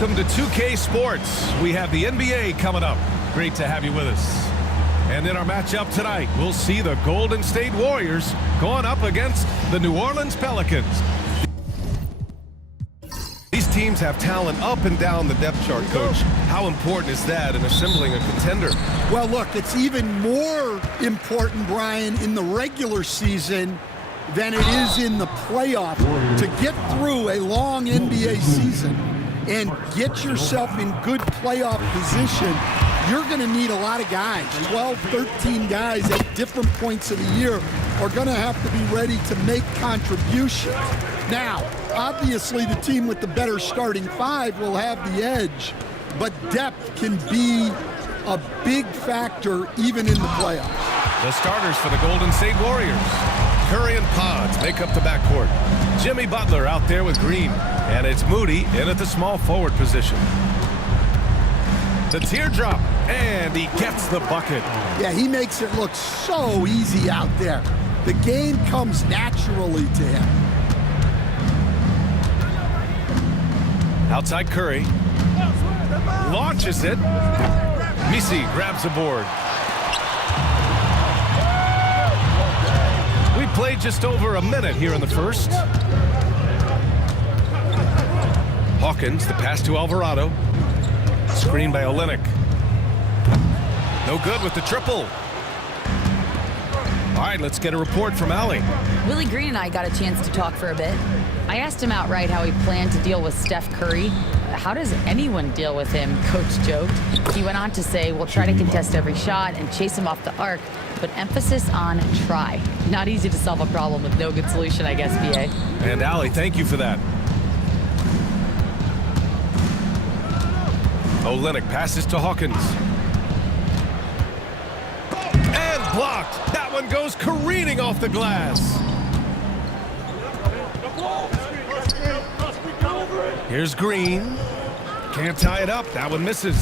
Welcome to 2K Sports. We have the NBA coming up. Great to have you with us. And in our matchup tonight, we'll see the Golden State Warriors going up against the New Orleans Pelicans. These teams have talent up and down the depth chart, Coach. How important is that in assembling a contender? Well, look, it's even more important, Brian, in the regular season than it is in the playoff. To get through a long NBA season and get yourself in good playoff position, you're going to need a lot of guys. 12, 13 guys at different points of the year are going to have to be ready to make contributions. Now, obviously, the team with the better starting five will have the edge, but depth can be a big factor even in the playoffs. The starters for the Golden State Warriors. Curry and Pods make up the backcourt. Jimmy Butler out there with Green. And it's Moody in at the small forward position. The teardrop, and he gets the bucket. Yeah, he makes it look so easy out there. The game comes naturally to him. Outside Curry. Launches it. Misi grabs the board. We played just over a minute here in the first. Hawkins, the pass to Alvarado. Screen by Olynyk. No good with the triple. All right, let's get a report from Allie. Willie Green and I got a chance to talk for a bit. I asked him outright how he planned to deal with Steph Curry. How does anyone deal with him, Coach joked. He went on to say, we'll try to contest every shot and chase him off the arc, but emphasis on try. Not easy to solve a problem with no good solution, I guess, BA. And Allie, thank you for that. Olynyk passes to Hawkins. And blocked. That one goes careening off the glass. Here's Green. Can't tie it up. That one misses.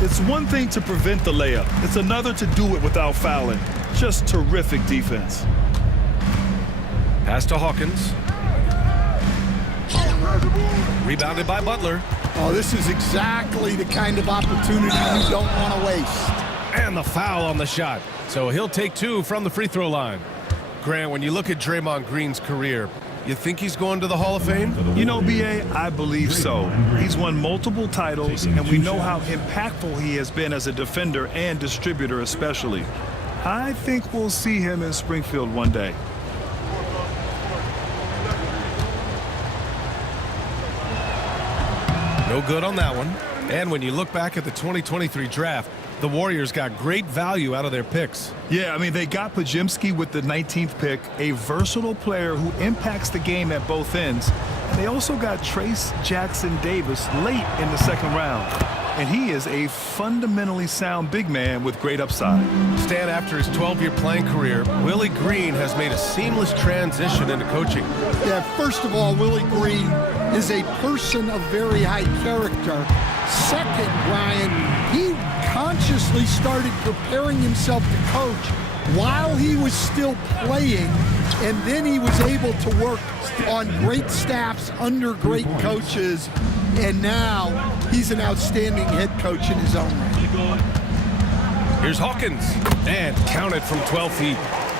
It's one thing to prevent the layup. It's another to do it without fouling. Just terrific defense. Pass to Hawkins. Rebounded by Butler. Oh, this is exactly the kind of opportunity you don't want to waste. And the foul on the shot. So he'll take two from the free throw line. Grant, when you look at Draymond Green's career, you think he's going to the Hall of Fame? You know, BA, I believe so. He's won multiple titles, and we know how impactful he has been as a defender and distributor especially. I think we'll see him in Springfield one day. No good on that one. And when you look back at the 2023 draft, the Warriors got great value out of their picks. Yeah, I mean, they got Podziemski with the 19th pick, a versatile player who impacts the game at both ends. And they also got Trace Jackson Davis late in the second round. And he is a fundamentally sound big man with great upside. Stan, after his 12-year playing career, Willie Green has made a seamless transition into coaching. Yeah, first of all, Willie Green is a person of very high character. Second, Brian, he consciously started preparing himself to coach while he was still playing, and then he was able to work on great staffs under great coaches, and now he's an outstanding head coach in his own right. Here's Hawkins, and counted from 12 feet.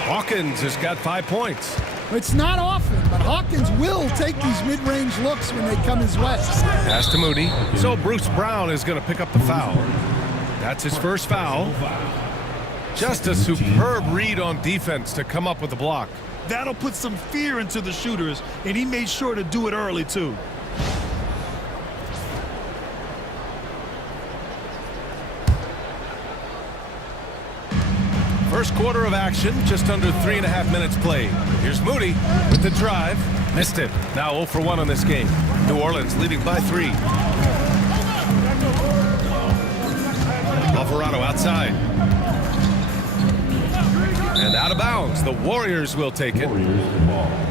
Hawkins has got 5 points. It's not often, but Hawkins will take these mid-range looks when they come his way. Pass to Moody. So Bruce Brown is going to pick up the foul. That's his first foul. Just a superb read on defense to come up with the block. That'll put some fear into the shooters, and he made sure to do it early, too. First quarter of action, just under 3.5 minutes played. Here's Moody with the drive. Missed it. Now 0 for 1 on this game. New Orleans leading by 3. Alvarado outside. And out of bounds. The Warriors will take it.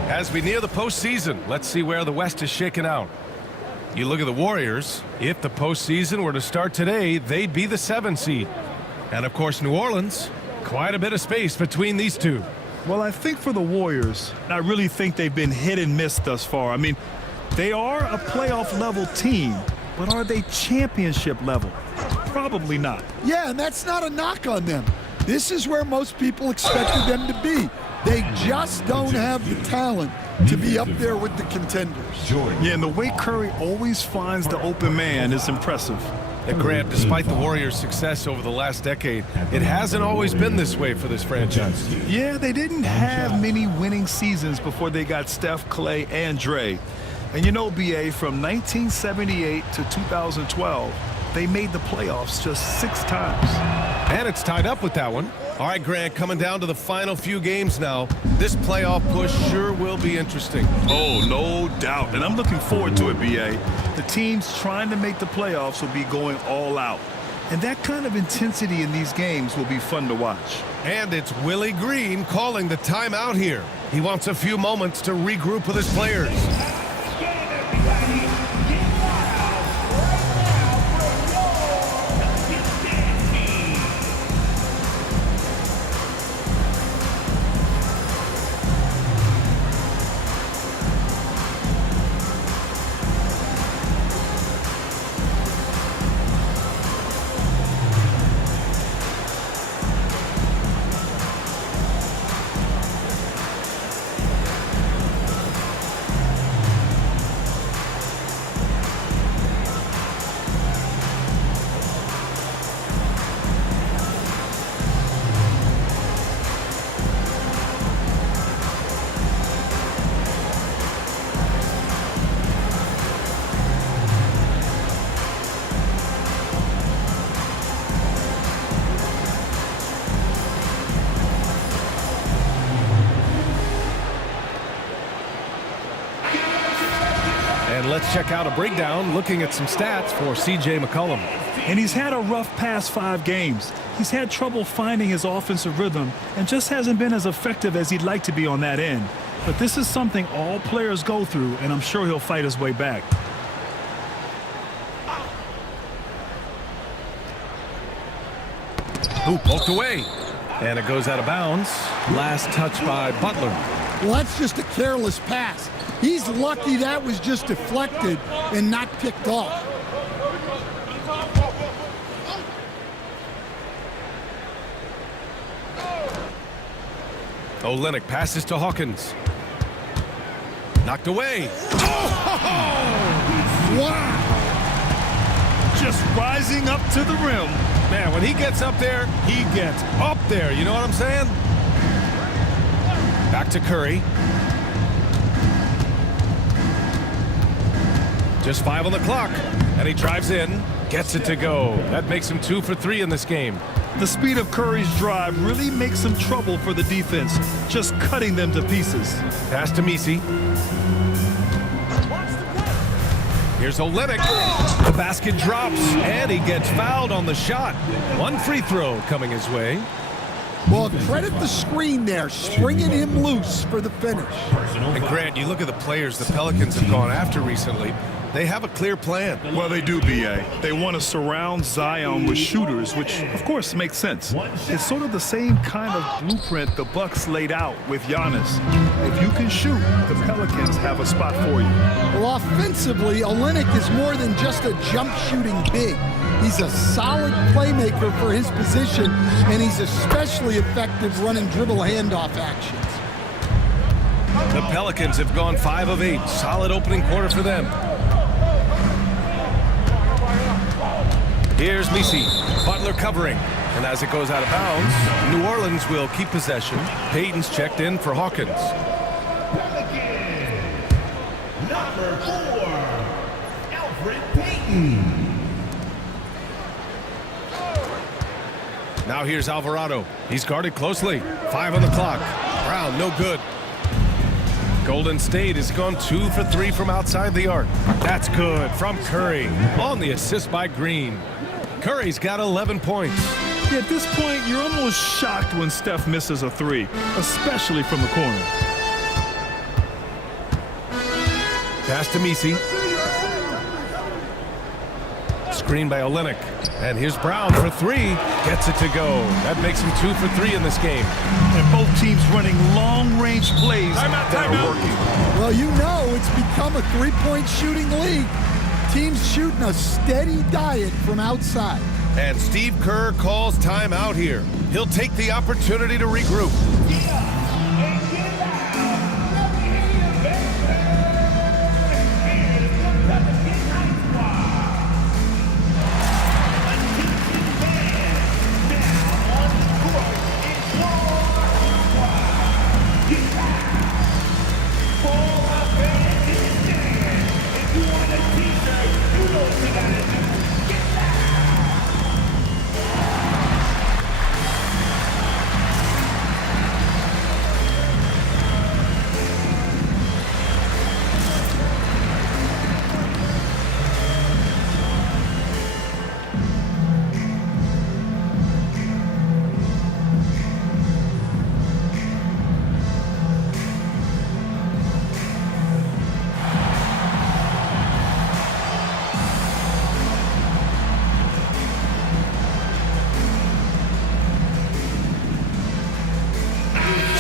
As we near the postseason, let's see where the West is shaken out. You look at the Warriors. If the postseason were to start today, they'd be the 7 seed. And of course, New Orleans. Quite a bit of space between these two. Well, I think for the Warriors, I really think they've been hit and miss thus far. I mean, they are a playoff level team, but are they championship level? Probably not. Yeah, and that's not a knock on them. This is where most people expected them to be. They just don't have the talent to be up there with the contenders. Yeah, and the way Curry always finds the open man is impressive. And Grant, despite the Warriors' success over the last decade, it hasn't always been this way for this franchise. Yeah, they didn't have many winning seasons before they got Steph, Clay, and Dre. And you know, BA, from 1978 to 2012, they made the playoffs just 6 times. And it's tied up with that one. All right, Grant, coming down to the final few games now. This playoff push sure will be interesting. Oh, no doubt. And I'm looking forward to it, BA. The teams trying to make the playoffs will be going all out. And that kind of intensity in these games will be fun to watch. And it's Willie Green calling the timeout here. He wants a few moments to regroup with his players. And let's check out a breakdown looking at some stats for C.J. McCollum. And he's had a rough past 5 games. He's had trouble finding his offensive rhythm and just hasn't been as effective as he'd like to be on that end. But this is something all players go through, and I'm sure he'll fight his way back. Ooh, poked away. And it goes out of bounds. Last touch by Butler. Well, that's just a careless pass. He's lucky that was just deflected and not picked off. Olynyk passes to Hawkins. Knocked away. Wow! Just rising up to the rim. Man, when he gets up there, he gets up there. You know what I'm saying? Back to Curry. Just 5 on the clock. And he drives in, gets it to go. That makes him 2 for 3 in this game. The speed of Curry's drive really makes him trouble for the defense, just cutting them to pieces. Pass to Messi. Here's Olynyk. The basket drops, and he gets fouled on the shot. 1 free throw coming his way. Well, credit the screen there, springing him loose for the finish. And Grant, you look at the players the Pelicans have gone after recently. They have a clear plan. Well, they do, B.A. They want to surround Zion with shooters, which, of course, makes sense. It's sort of the same kind of blueprint the Bucks laid out with Giannis. If you can shoot, the Pelicans have a spot for you. Well, offensively, Olynyk is more than just a jump-shooting big. He's a solid playmaker for his position, and he's especially effective running dribble handoff actions. The Pelicans have gone 5 of 8. Solid opening quarter for them. Here's Messi. Butler covering. And as it goes out of bounds, New Orleans will keep possession. Payton's checked in for Hawkins. Number 4, Alfred Payton. Now here's Alvarado. He's guarded closely. 5 on the clock. Brown, no good. Golden State has gone 2 for 3 from outside the arc. That's good from Curry on the assist by Green. Curry's got 11 points. Yeah, at this point, you're almost shocked when Steph misses a 3, especially from the corner. Pass to Messi. Screen by Olynyk. And here's Brown for 3. Gets it to go. That makes him 2 for 3 in this game. And both teams running long-range plays that are working. Well, you know it's become a three-point shooting league. Team's shooting a steady diet from outside. And Steve Kerr calls timeout here. He'll take the opportunity to regroup.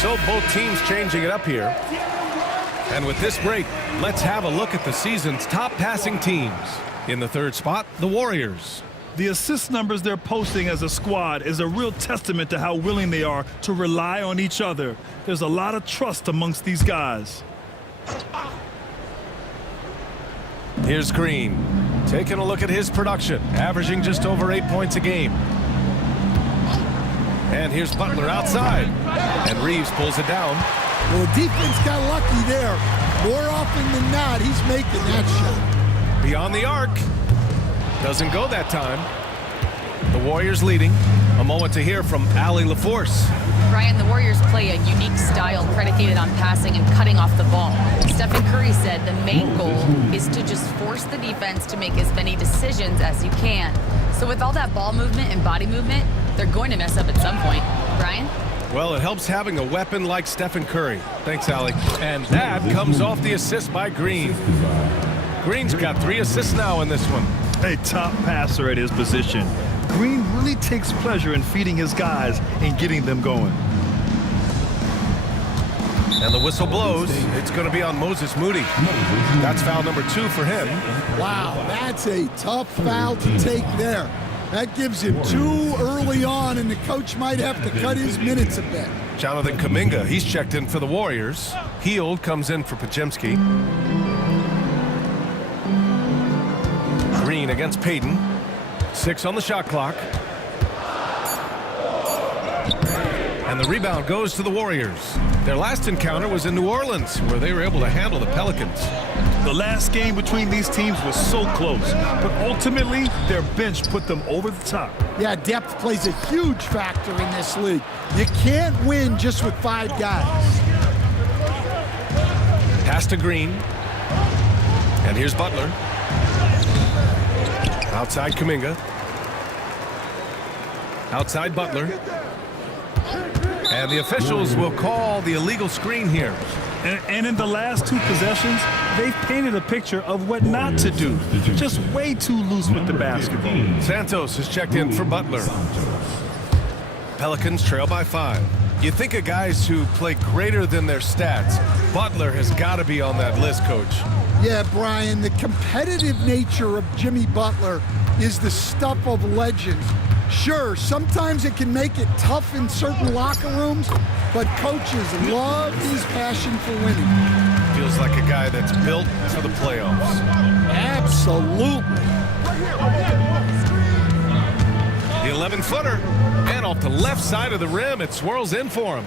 So both teams changing it up here. And with this break, let's have a look at the season's top passing teams. In the third spot, the Warriors. The assist numbers they're posting as a squad is a real testament to how willing they are to rely on each other. There's a lot of trust amongst these guys. Here's Green, taking a look at his production, averaging just over 8 points a game. And here's Butler outside, and Reeves pulls it down. Well, the defense got lucky there. More often than not, he's making that shot. Beyond the arc. Doesn't go that time. The Warriors leading. A moment to hear from Allie LaForce. Brian, the Warriors play a unique style predicated on passing and cutting off the ball. Stephen Curry said the main goal is to just force the defense to make as many decisions as you can. So with all that ball movement and body movement, they're going to mess up at some point. Brian? Well, it helps having a weapon like Stephen Curry. Thanks, Allie. And that comes off the assist by Green. Green's got 3 assists now in this one. A top passer at his position. Green really takes pleasure in feeding his guys and getting them going. And the whistle blows. It's going to be on Moses Moody. That's foul number 2 for him. Wow, that's a tough foul to take there. That gives him 2 early on, and the coach might have to cut his minutes a bit. Jonathan Kuminga, he's checked in for the Warriors. Heald comes in for Pajemski. Green against Payton. 6 on the shot clock. And the rebound goes to the Warriors. Their last encounter was in New Orleans, where they were able to handle the Pelicans. The last game between these teams was so close, but ultimately their bench put them over the top. Yeah, depth plays a huge factor in this league. You can't win just with 5 guys. Pass to Green. And here's Butler. Outside Kuminga. Outside Butler. And the officials will call the illegal screen here. And in the last 2 possessions, they've painted a picture of what not to do. Just way too loose with the basketball. Santos is checked in for Butler. Pelicans trail by 5. You think of guys who play greater than their stats. Butler has got to be on that list, Coach. Yeah, Brian, the competitive nature of Jimmy Butler is the stuff of legends. Sure, sometimes it can make it tough in certain locker rooms, but coaches love his passion for winning. Feels like a guy that's built for the playoffs. Absolutely. The 11-footer, and off the left side of the rim, it swirls in for him.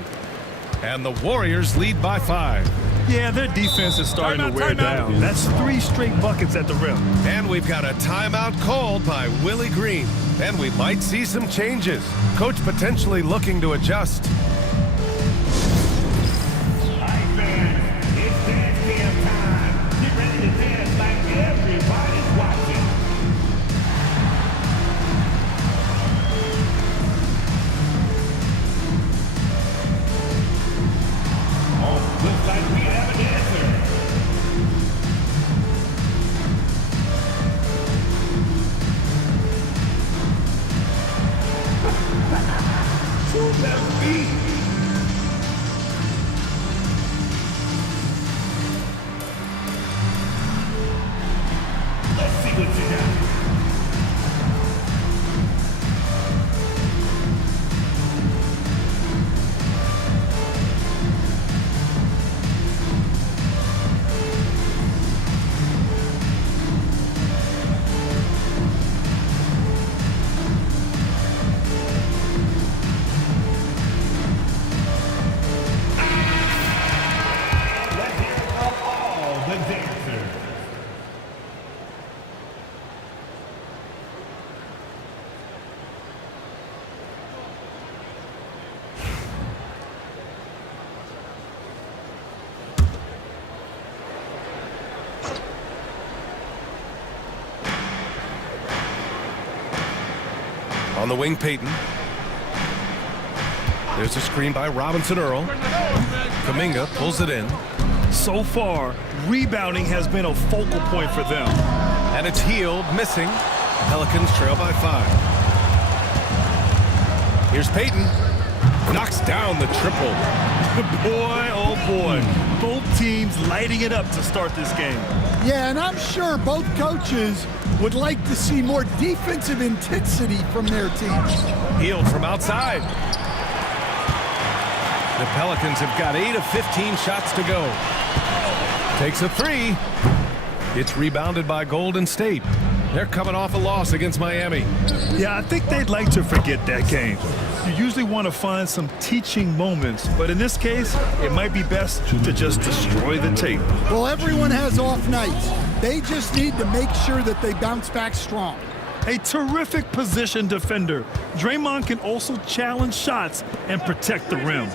And the Warriors lead by 5. Yeah, their defense is starting to wear down. That's 3 straight buckets at the rim. And we've got a timeout called by Willie Green. And we might see some changes. Coach potentially looking to adjust. It's dance camp time. Get ready to dance like everybody's watching. Oh, looks like we have a dancer. To the beat On the wing, Payton. There's a screen by Robinson Earl. Kuminga pulls it in. So far, rebounding has been a focal point for them. And it's Hield, missing. Pelicans trail by 5. Here's Payton. Knocks down the triple. Boy, oh boy. Both teams lighting it up to start this game. Yeah, and I'm sure both coaches would like to see more defensive intensity from their teams. Hield from outside. The Pelicans have got 8 of 15 shots to go. Takes a 3. It's rebounded by Golden State. They're coming off a loss against Miami. Yeah, I think they'd like to forget that game. You usually want to find some teaching moments, but in this case, it might be best to just destroy the tape. Well, everyone has off nights. They just need to make sure that they bounce back strong. A terrific position defender. Draymond can also challenge shots and protect the rim.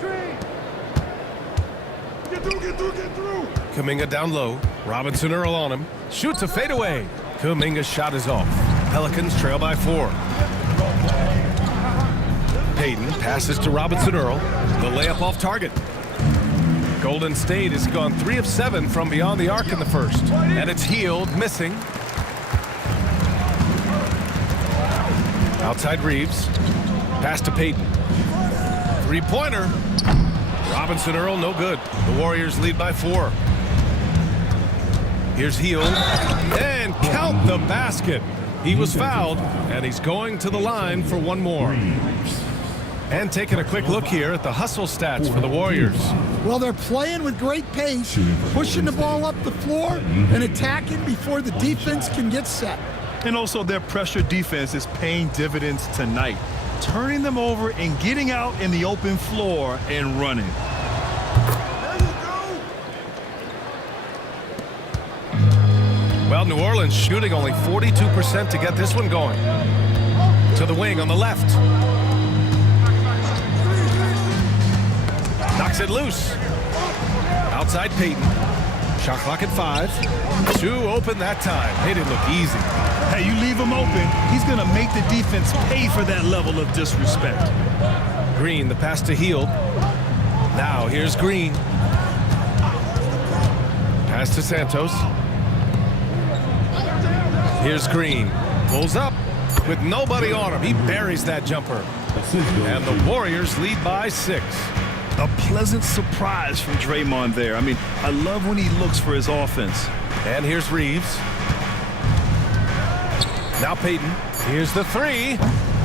Get through. Kuminga down low. Robinson Earl on him. Shoots a fadeaway. Kuminga's shot is off. Pelicans trail by 4. Payton passes to Robinson Earl. The layup off target. Golden State has gone 3 of 7 from beyond the arc in the first. And it's Hield, missing. Outside Reeves. Pass to Payton. 3-pointer. Robinson Earl, no good. The Warriors lead by 4. Here's Hield. And count the basket. He was fouled, and he's going to the line for one more. And taking a quick look here at the hustle stats for the Warriors. Well, they're playing with great pace, pushing the ball up the floor and attacking before the defense can get set. And also their pressure defense is paying dividends tonight, turning them over and getting out in the open floor and running. Well, New Orleans shooting only 42% to get this one going. To the wing on the left. Knocks it loose. Outside Payton. Shot clock at 5. 2 open that time. Made it look easy. Hey, you leave him open, he's going to make the defense pay for that level of disrespect. Green, the pass to Hield. Now here's Green. Pass to Santos. Here's Green. Pulls up with nobody on him. He buries that jumper. And the Warriors lead by 6. A pleasant surprise from Draymond there. I mean, I love when he looks for his offense. And here's Reeves. Now Payton. Here's the 3.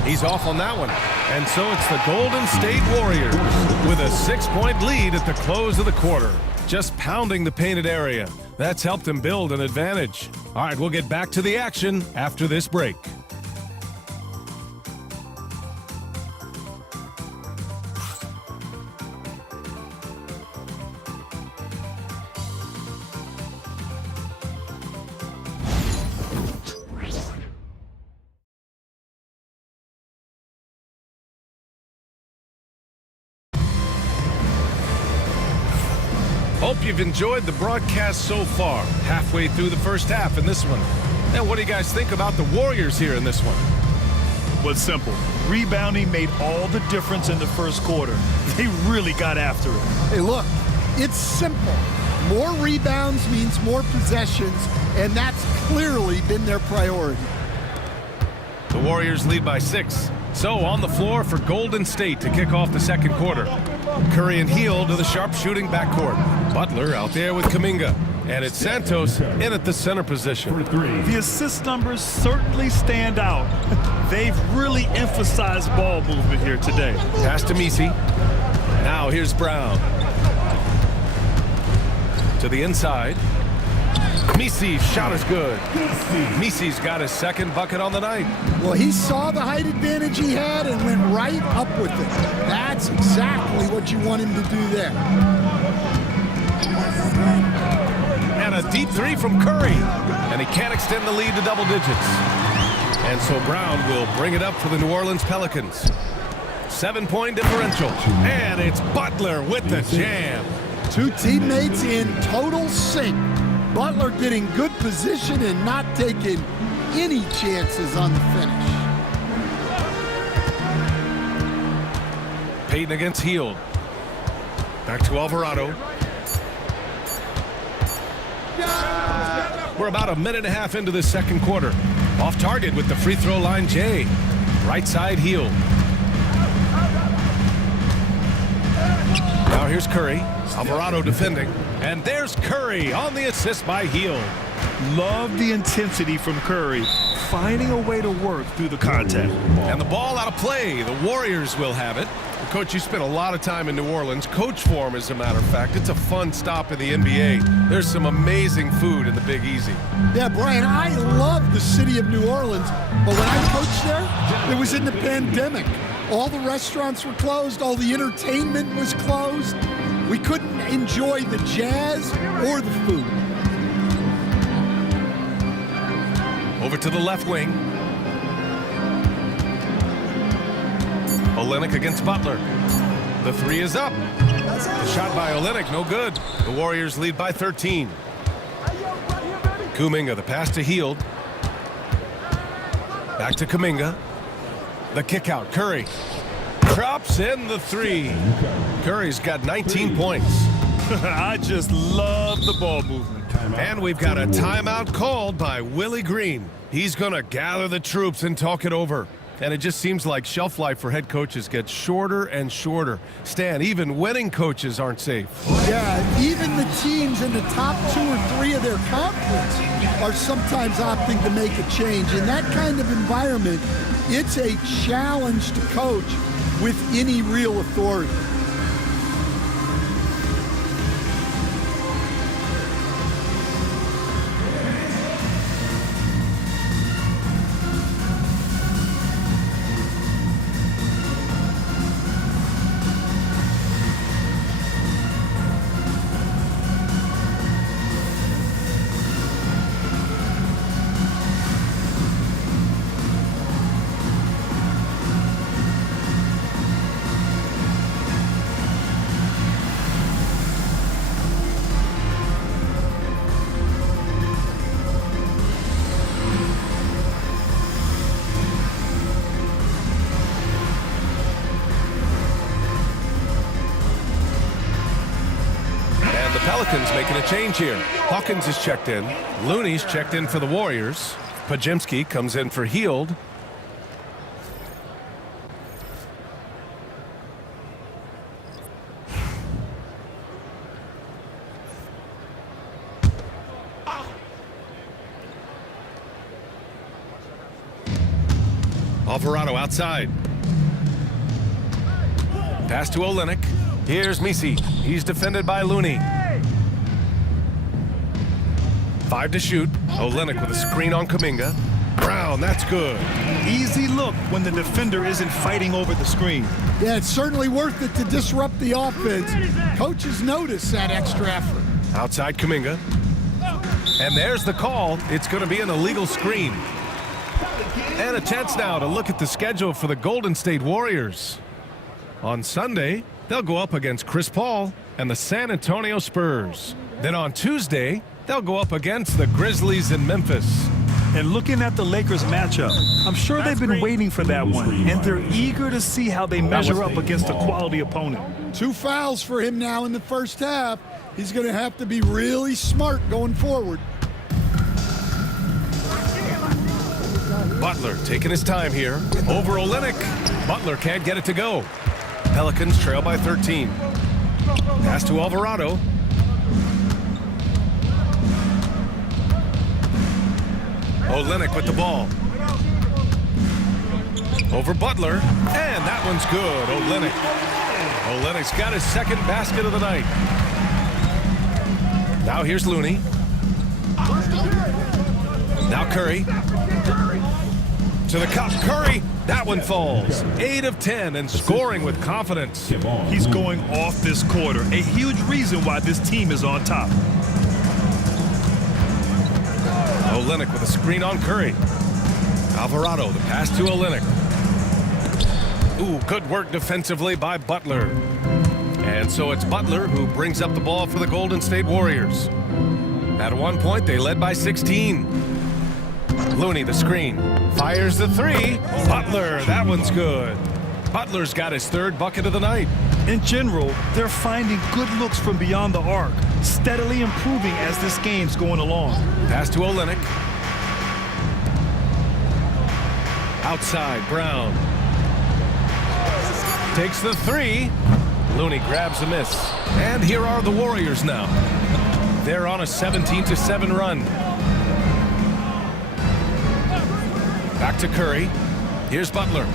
He's off on that one. And so it's the Golden State Warriors with a 6-point lead at the close of the quarter. Just pounding the painted area. That's helped them build an advantage. All right, we'll get back to the action after this break. Hope you've enjoyed the broadcast so far. Halfway through the first half in this one. Now, what do you guys think about the Warriors here in this one? What's simple? Rebounding made all the difference in the first quarter. They really got after it. Hey, look, it's simple. More rebounds means more possessions, and that's clearly been their priority. The Warriors lead by 6. So on the floor for Golden State to kick off the second quarter. Curry and Hield to the sharpshooting backcourt. Butler out there with Kuminga. And it's Santos in at the center position. The assist numbers certainly stand out. They've really emphasized ball movement here today. Pass to Misi. Now here's Brown. To the inside. Misi's shot is good. Misi's got his second bucket on the night. Well, he saw the height advantage he had and went right up with it. That's exactly what you want him to do there. And a deep 3 from Curry. And he can't extend the lead to double digits. And so Brown will bring it up for the New Orleans Pelicans. 7-point differential. And it's Butler with the jam. Two teammates in total sync. Butler getting good position and not taking any chances on the finish. Payton against Hield. Back to Alvarado. We're about a minute and a half into this second quarter. Off target with the free throw line, Jay. Right side, Hield. Now here's Curry. Alvarado defending. And there's Curry on the assist by Hield. Love the intensity from Curry, finding a way to work through the contact. And the ball out of play. The Warriors will have it. Coach, you spent a lot of time in New Orleans. Coach form, as a matter of fact. It's a fun stop in the NBA. There's some amazing food in the Big Easy. Yeah, Brian, I love the city of New Orleans, but when I coached there, it was in the pandemic. All the restaurants were closed. All the entertainment was closed. We couldn't enjoy the jazz or the food. Over to the left wing. Olynyk against Butler. The three is up. The shot by Olynyk, no good. The Warriors lead by 13. Kuminga, the pass to Hield. Back to Kuminga. The kick out, Curry. Drops in the three. Curry's got 19 points. I just love the ball movement. And we've got a timeout called by Willie Green. He's going to gather the troops and talk it over. And it just seems like shelf life for head coaches gets shorter and shorter. Stan, even winning coaches aren't safe. Yeah, even the teams in the top 2 or 3 of their conference are sometimes opting to make a change. In that kind of environment, it's a challenge to coach with any real authority. Pelicans making a change here. Hawkins is checked in. Looney's checked in for the Warriors. Pajimski comes in for Hield. Alvarado outside. Pass to Olynyk. Here's Misi. He's defended by Looney. 5 to shoot. Olynyk with a screen on Kuminga. Brown, that's good. Easy look when the defender isn't fighting over the screen. Yeah, it's certainly worth it to disrupt the offense. Coaches notice that extra effort. Outside Kuminga. And there's the call. It's going to be an illegal screen. And a chance now to look at the schedule for the Golden State Warriors. On Sunday, they'll go up against Chris Paul and the San Antonio Spurs. Then on Tuesday, they'll go up against the Grizzlies in Memphis. And looking at the Lakers matchup, I'm sure they've been waiting for that one, and they're eager to see how they measure up against a quality opponent. 2 fouls for him now in the first half. He's going to have to be really smart going forward. Butler taking his time here. Over Olynyk. Butler can't get it to go. Pelicans trail by 13. Pass to Alvarado. Olynyk with the ball. Over Butler. And that one's good. Olynyk's got his second basket of the night. Now here's Looney. Now Curry. To the cup. Curry. That one falls. 8 of 10 and scoring with confidence. He's going off this quarter. A huge reason why this team is on top. Olynyk with a screen on Curry. Alvarado, the pass to Olynyk. Ooh, good work defensively by Butler. And so it's Butler who brings up the ball for the Golden State Warriors. At one point, they led by 16. Looney, the screen. Fires the 3. Butler, that one's good. Butler's got his third bucket of the night. In general, they're finding good looks from beyond the arc, steadily improving as this game's going along. Pass to Olynyk. Outside, Brown. Takes the three. Looney grabs a miss. And here are the Warriors now. They're on a 17-7 run. Back to Curry. Here's Butler.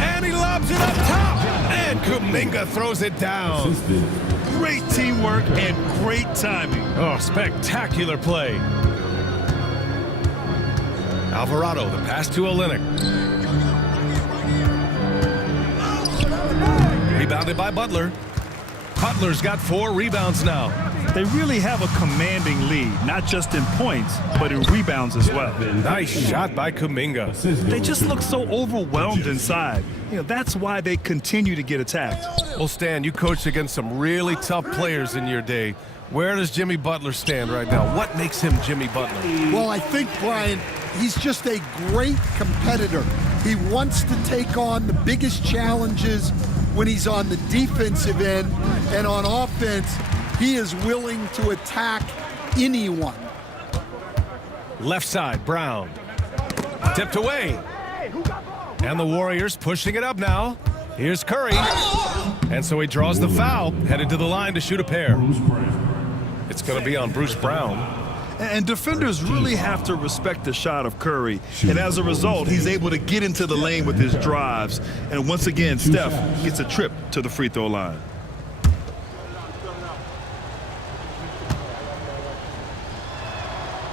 And he lobs it up top. And Kuminga throws it down. Great teamwork and great timing. Oh, spectacular play. Alvarado, the pass to Olynyk. Rebounded by Butler. Butler's got 4 rebounds now. They really have a commanding lead, not just in points, but in rebounds as well. Nice shot by Kuminga. They just look so overwhelmed inside. That's why they continue to get attacked. Well, Stan, you coached against some really tough players in your day. Where does Jimmy Butler stand right now? What makes him Jimmy Butler? Well, I think, Brian, he's just a great competitor. He wants to take on the biggest challenges when he's on the defensive end, and on offense, he is willing to attack anyone. Left side, Brown. Tipped away. And the Warriors pushing it up now. Here's Curry. And so he draws the foul, headed to the line to shoot a pair. It's going to be on Bruce Brown. And defenders really have to respect the shot of Curry. And as a result, he's able to get into the lane with his drives. And once again, Steph gets a trip to the free throw line.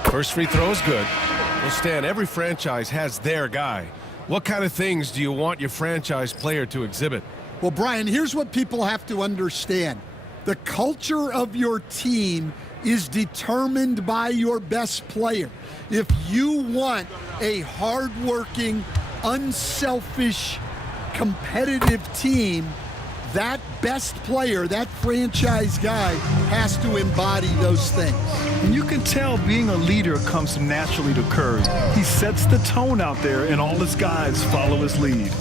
First free throw is good. Well, Stan, every franchise has their guy. What kind of things do you want your franchise player to exhibit? Well, Brian, here's what people have to understand. The culture of your team is determined by your best player. If you want a hardworking, unselfish, competitive team, that best player, that franchise guy, has to embody those things. And you can tell being a leader comes naturally to Curry. He sets the tone out there, and all his guys follow his lead.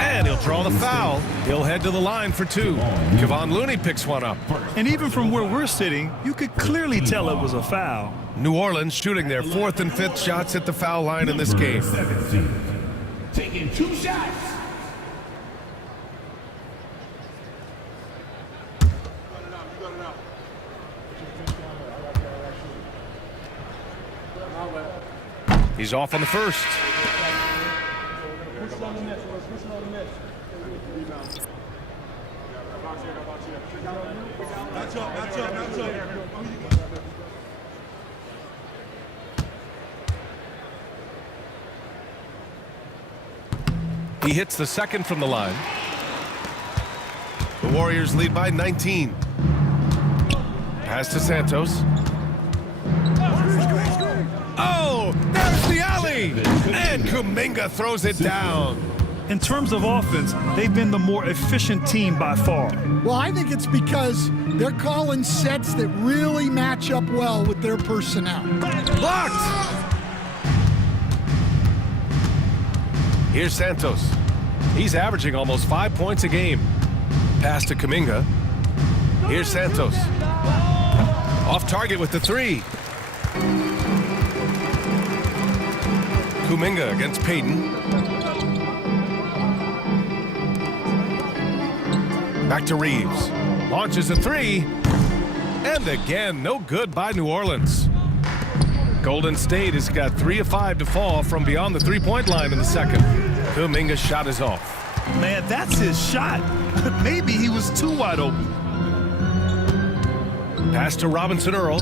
And he'll draw the foul. He'll head to the line for 2. Kevon Looney picks one up. And even from where we're sitting, you could clearly tell it was a foul. New Orleans shooting their 4th and 5th shots at the foul line in this game. Taking 2 shots. He's off on the first. He hits the second from the line. The Warriors lead by 19. Pass to Santos. Oh, there's the alley! And Kuminga throws it down. In terms of offense, they've been the more efficient team by far. Well, I think it's because they're calling sets that really match up well with their personnel. Blocked! Here's Santos. He's averaging almost 5 points a game. Pass to Kuminga. Here's Santos. Off target with the 3. Kuminga against Payton. Back to Reeves. Launches a 3. And again, no good by New Orleans. Golden State has got 3 of 5 to fall from beyond the 3-point line in the second. Kuminga's shot is off. Man, that's his shot. Maybe he was too wide open. Pass to Robinson Earl.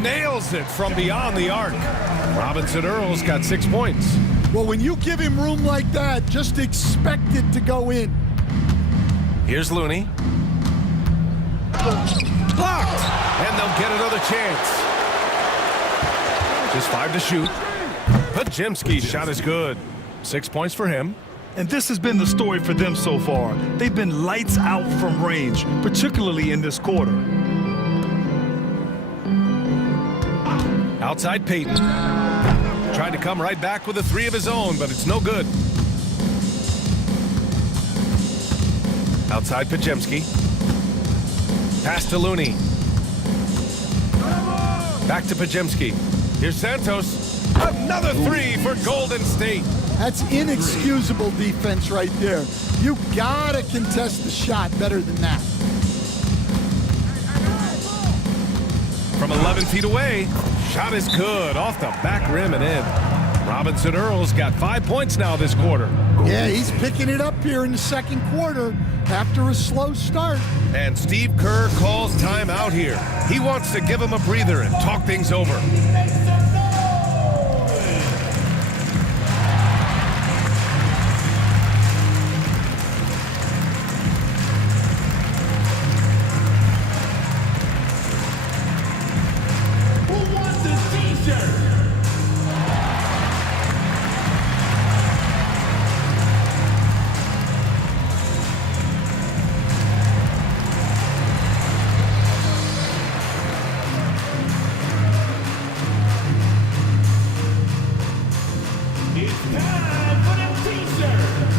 Nails it from beyond the arc. Robinson Earl's got 6 points. Well, when you give him room like that, just expect it to go in. Here's Looney. Blocked! And they'll get another chance. Just 5 to shoot. Pajimski's shot is good. 6 points for him. And this has been the story for them so far. They've been lights out from range, particularly in this quarter. Outside Payton. Tried to come right back with a three of his own, but it's no good. Outside Pajemski. Pass to Looney. Back to Pajemski. Here's Santos. Another three for Golden State. That's inexcusable defense right there. You gotta contest the shot better than that. From 11 feet away, shot is good, off the back rim and in. Robinson Earl's got 5 points now this quarter. Yeah, he's picking it up here in the second quarter after a slow start. And Steve Kerr calls timeout here. He wants to give him a breather and talk things over. Who wants this t-shirt? It's time for them t-shirts.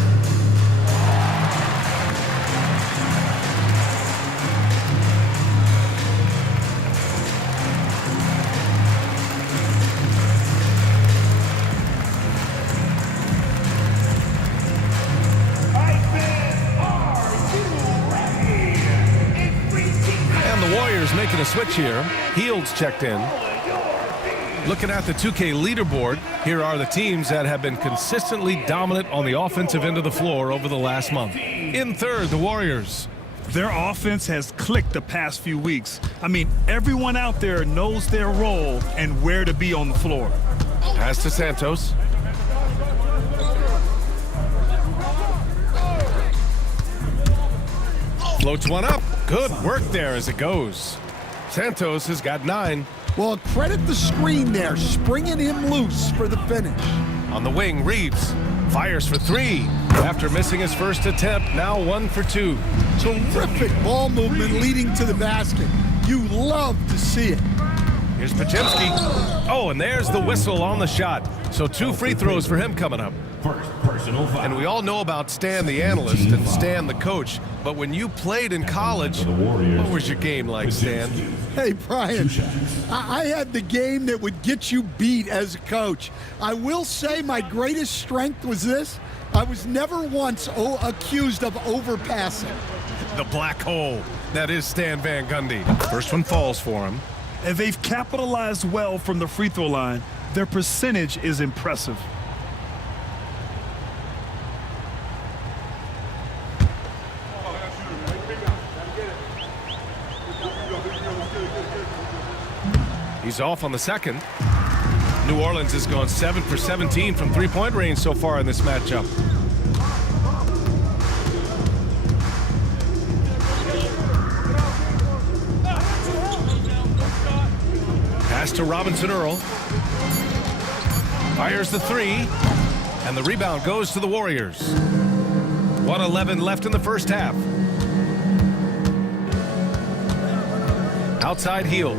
And the Warriors making a switch here. Heald's checked in. Looking at the 2K leaderboard, here are the teams that have been consistently dominant on the offensive end of the floor over the last month. In third, the Warriors. Their offense has clicked the past few weeks. I mean, everyone out there knows their role and where to be on the floor. Pass to Santos. Floats one up. Good work there as it goes. Santos has got 9. Well, credit the screen there, springing him loose for the finish. On the wing, Reeves fires for 3. After missing his first attempt, now 1 for 2. Terrific ball movement leading to the basket. You love to see it. Here's Pajemski. Oh, and there's the whistle on the shot. So 2 free throws for him coming up. First personal foul. And we all know about Stan the analyst and Stan the coach, but when you played in college, what was your game like, Stan? Hey, Brian, I had the game that would get you beat as a coach. I will say my greatest strength was this. I was never once accused of overpassing. The black hole. That is Stan Van Gundy. First one falls for him. And they've capitalized well from the free throw line. Their percentage is impressive. He's off on the second. New Orleans has gone 7 for 17 from three-point range so far in this matchup. Pass to Robinson Earl. Fires the 3. And the rebound goes to the Warriors. 1:11 left in the first half. Outside Hield.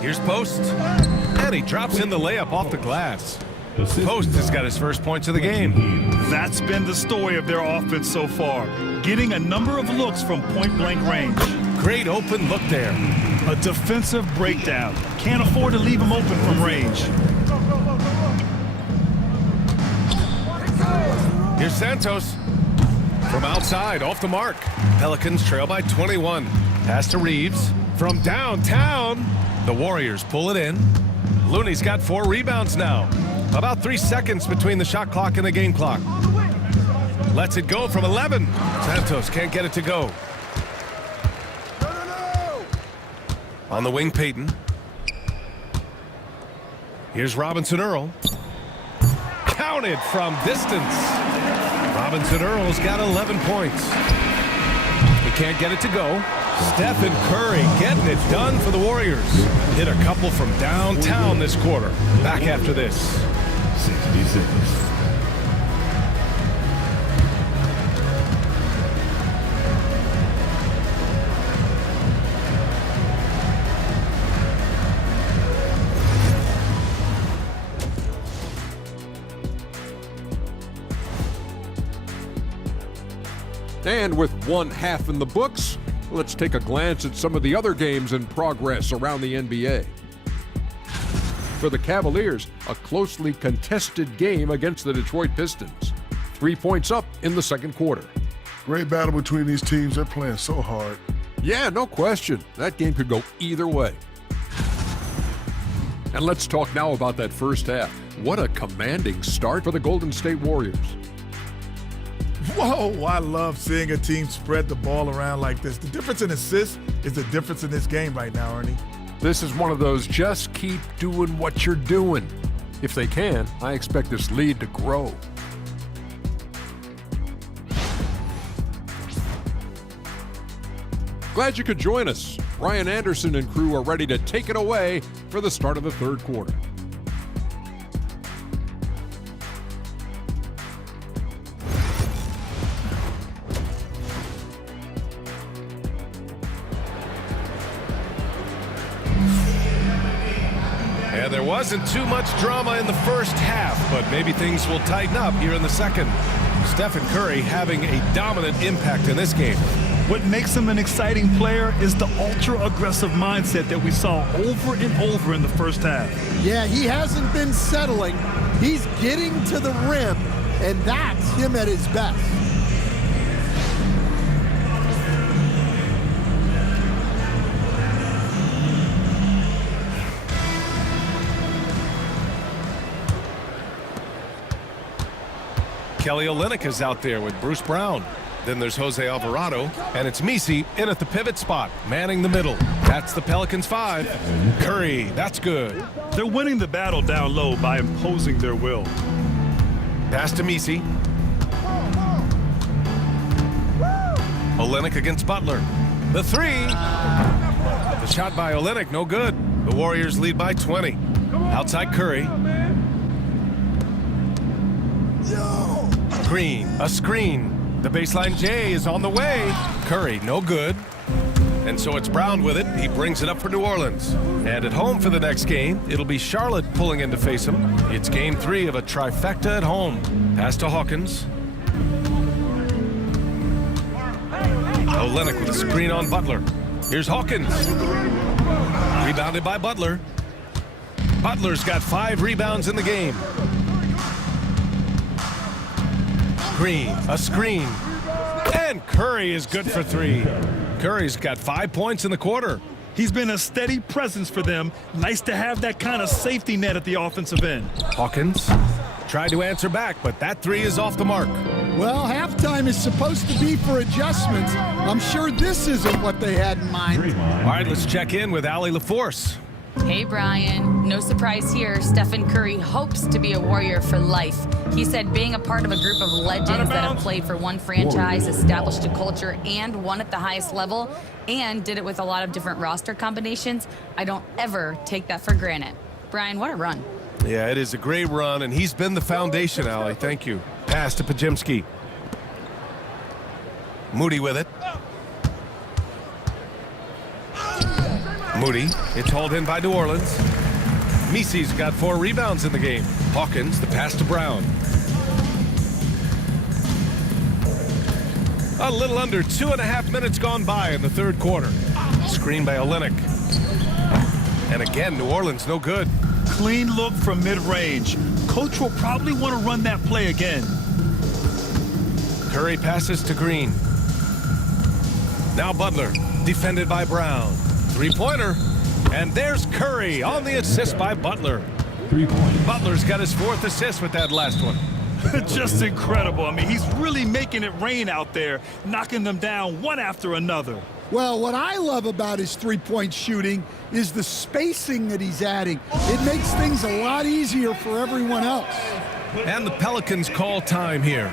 Here's Post, and he drops in the layup off the glass. Post has got his first points of the game. That's been the story of their offense so far, getting a number of looks from point-blank range. Great open look there. A defensive breakdown. Can't afford to leave him open from range. Here's Santos. From outside, off the mark. Pelicans trail by 21. Pass to Reeves. From downtown. The Warriors pull it in. Looney's got 4 rebounds now. About 3 seconds between the shot clock and the game clock. Lets it go from 11. Santos can't get it to go. On the wing, Payton. Here's Robinson Earl. Counted from distance. Robinson Earl's got 11 points. He can't get it to go. Stephen Curry getting it done for the Warriors. Hit a couple from downtown this quarter. Back after this. 66. And with one half in the books, let's take a glance at some of the other games in progress around the NBA. For the Cavaliers, a closely contested game against the Detroit Pistons. 3 points up in the second quarter. Great battle between these teams. They're playing so hard. Yeah, no question. That game could go either way. And let's talk now about that first half. What a commanding start for the Golden State Warriors. Whoa, I love seeing a team spread the ball around like this. The difference in assists is the difference in this game right now, Ernie. This is one of those just keep doing what you're doing. If they can, I expect this lead to grow. Glad you could join us. Ryan Anderson and crew are ready to take it away for the start of the third quarter. And there wasn't too much drama in the first half, but maybe things will tighten up here in the second. Stephen Curry having a dominant impact in this game. What makes him an exciting player is the ultra-aggressive mindset that we saw over and over in the first half. Yeah, he hasn't been settling. He's getting to the rim, and that's him at his best. Kelly Olynyk is out there with Bruce Brown. Then there's Jose Alvarado, and it's Messi in at the pivot spot, manning the middle. That's the Pelicans 5. Curry, that's good. They're winning the battle down low by imposing their will. Pass to Messi. Olynyk against Butler. The 3. The shot by Olynyk, no good. The Warriors lead by 20. Outside Curry. Green, a screen. The baseline J is on the way. Curry, no good. And so it's Brown with it. He brings it up for New Orleans. And at home for the next game, it'll be Charlotte pulling in to face him. It's game 3 of a trifecta at home. Pass to Hawkins. Olynyk with a screen on Butler. Here's Hawkins. Rebounded by Butler. Butler's got 5 rebounds in the game. Green, a screen. And Curry is good for 3. Curry's got 5 points in the quarter. He's been a steady presence for them. Nice to have that kind of safety net at the offensive end. Hawkins tried to answer back, but that 3 is off the mark. Well, halftime is supposed to be for adjustments. I'm sure this isn't what they had in mind. All right, let's check in with Allie LaForce. Hey, Brian. No surprise here. Stephen Curry hopes to be a Warrior for life. He said being a part of a group of legends that have played for one franchise, established a culture, and won at the highest level, and did it with a lot of different roster combinations, I don't ever take that for granted. Brian, what a run. Yeah, it is a great run, and he's been the foundation, Allie. Thank you. Pass to Pajimski. Moody with it. Moody, it's hauled in by New Orleans. Messi's got 4 rebounds in the game. Hawkins, the pass to Brown. A little under 2.5 minutes gone by in the third quarter. Screen by Olynyk. And again, New Orleans no good. Clean look from mid-range. Coach will probably want to run that play again. Curry passes to Green. Now Butler, defended by Brown. 3-pointer. And there's Curry on the assist by Butler. 3 points. Butler's got his 4th assist with that last one. Just incredible. I mean, he's really making it rain out there, knocking them down one after another. Well, what I love about his three-point shooting is the spacing that he's adding. It makes things a lot easier for everyone else. And the Pelicans call time here.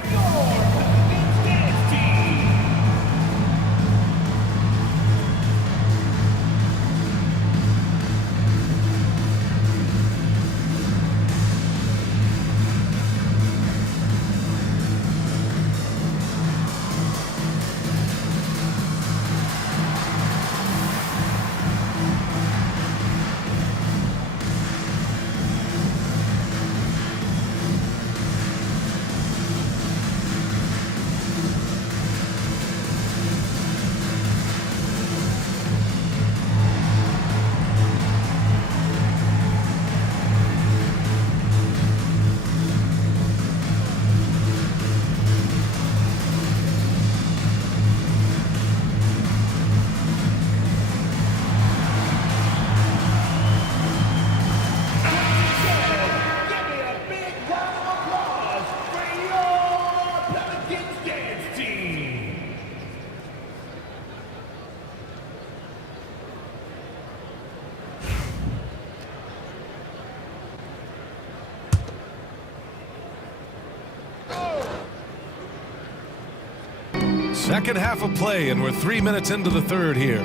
Second half of play, and we're 3 minutes into the third here.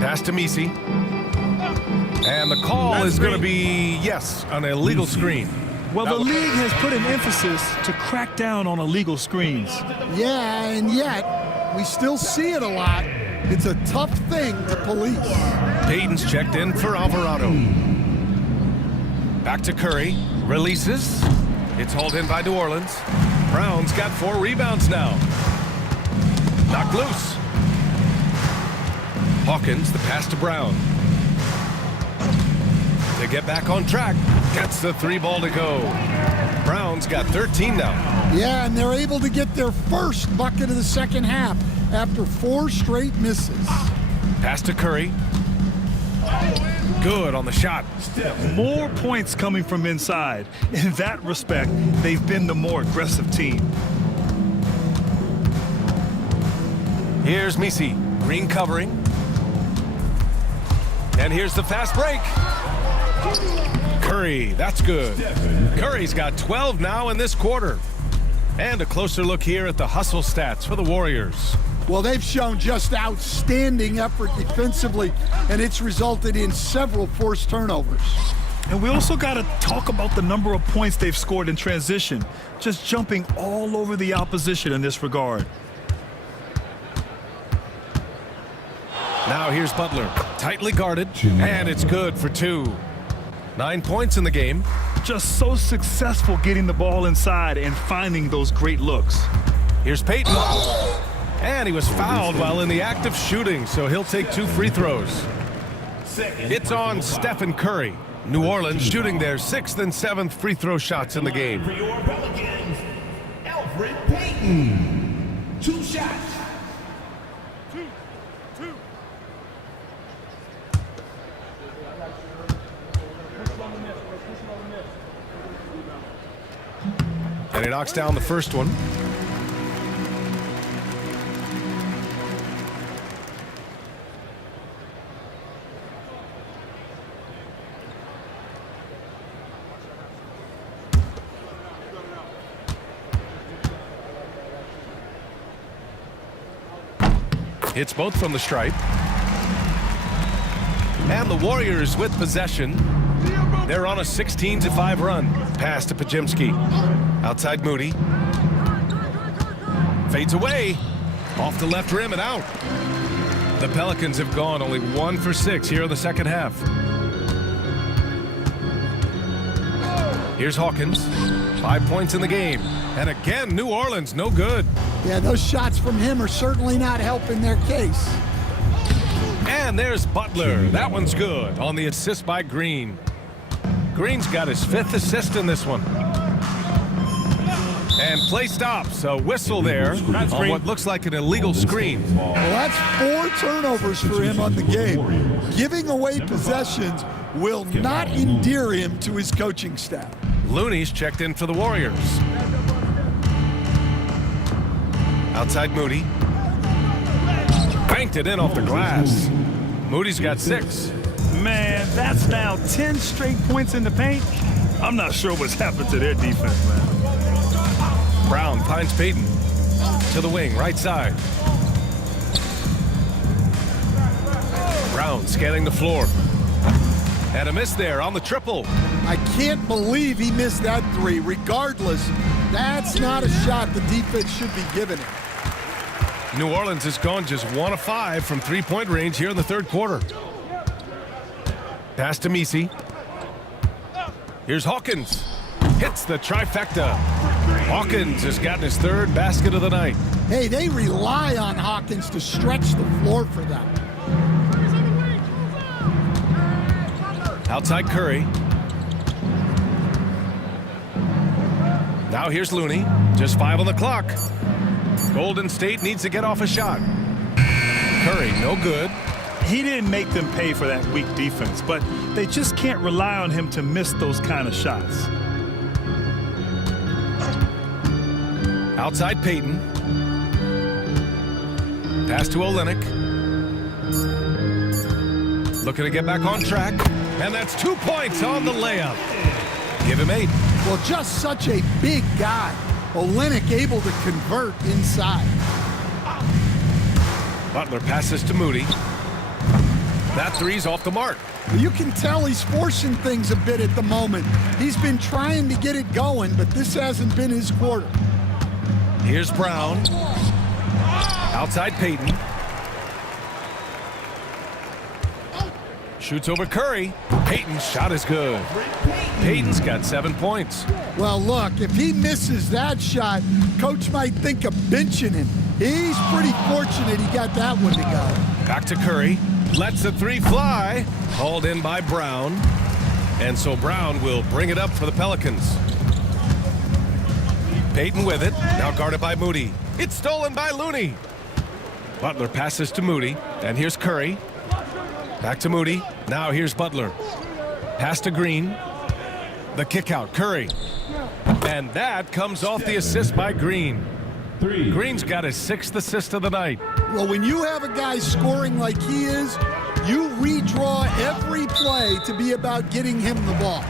Pass to Misi. And the call is going to be, yes, an illegal screen. Well, the league has put an emphasis to crack down on illegal screens. Yeah, and yet we still see it a lot. It's a tough thing to police. Payton's checked in for Alvarado. Back to Curry. Releases. It's hauled in by New Orleans. Brown's got 4 rebounds now. Knocked loose. Hawkins, the pass to Brown. To get back on track. Gets the 3 ball to go. Brown's got 13 now. Yeah, and they're able to get their first bucket of the second half after 4 straight misses. Pass to Curry. Good on the shot. More points coming from inside. In that respect, they've been the more aggressive team. Here's Misi. Green covering. And here's the fast break. Curry, that's good. Curry's got 12 now in this quarter. And a closer look here at the hustle stats for the Warriors. Well, they've shown just outstanding effort defensively, and it's resulted in several forced turnovers. And we also got to talk about the number of points they've scored in transition, just jumping all over the opposition in this regard. Now here's Butler, tightly guarded, and it's good for 2. 9 points in the game. Just so successful getting the ball inside and finding those great looks. Here's Payton. And he was fouled while in the act of shooting, so he'll take 2 free throws. It's on Stephen Curry. New Orleans shooting their 6th and 7th free throw shots in the game. For your Pelicans, Alfred Payton. 2 shots. And he knocks down the first one. Hits both from the stripe. And the Warriors with possession. They're on a 16-5 run. Pass to Pajimski. Outside Moody. Fades away. Off the left rim and out. The Pelicans have gone only 1 for 6 here in the second half. Here's Hawkins. 5 points in the game. And again, New Orleans, no good. Yeah, those shots from him are certainly not helping their case. And there's Butler. That one's good on the assist by Green. Green's got his 5th assist in this one. And play stops. A whistle there on what looks like an illegal screen. Well, that's 4 turnovers for him on the game. Giving away possessions will not endear him to his coaching staff. Looney's checked in for the Warriors. Outside Moody. Banked it in off the glass. Moody's got 6. Man, that's now 10 straight points in the paint. I'm not sure what's happened to their defense, man. Brown finds Payton to the wing, right side. Brown scanning the floor. And a miss there on the triple. I can't believe he missed that 3. Regardless, that's not a shot the defense should be giving him. New Orleans has gone just 1 of 5 from 3-point range here in the third quarter. Pass to Misi. Here's Hawkins. Hits the trifecta. Hawkins has gotten his 3rd basket of the night. Hey, they rely on Hawkins to stretch the floor for them. Outside Curry. Now here's Looney. Just 5 on the clock. Golden State needs to get off a shot. Curry, no good. He didn't make them pay for that weak defense, but they just can't rely on him to miss those kind of shots. Outside Payton. Pass to Olynyk. Looking to get back on track. And that's 2 points on the layup. Give him 8. Well, just such a big guy. Olynyk able to convert inside. Butler passes to Moody. That three's off the mark. You can tell he's forcing things a bit at the moment. He's been trying to get it going, but this hasn't been his quarter. Here's Brown. Outside Payton. Shoots over Curry. Payton's shot is good. Payton's got 7 points. Well, look, if he misses that shot, coach might think of benching him. He's pretty fortunate he got that one to go. Back to Curry. Lets the three fly. Hauled in by Brown. And so Brown will bring it up for the Pelicans. Payton with it. Now guarded by Moody. It's stolen by Looney. Butler passes to Moody. And here's Curry. Back to Moody. Now here's Butler. Pass to Green. The kick out. Curry. And that comes off the assist by Green. Green's got his 6th assist of the night. Well, when you have a guy scoring like he is, you redraw every play to be about getting him the ball.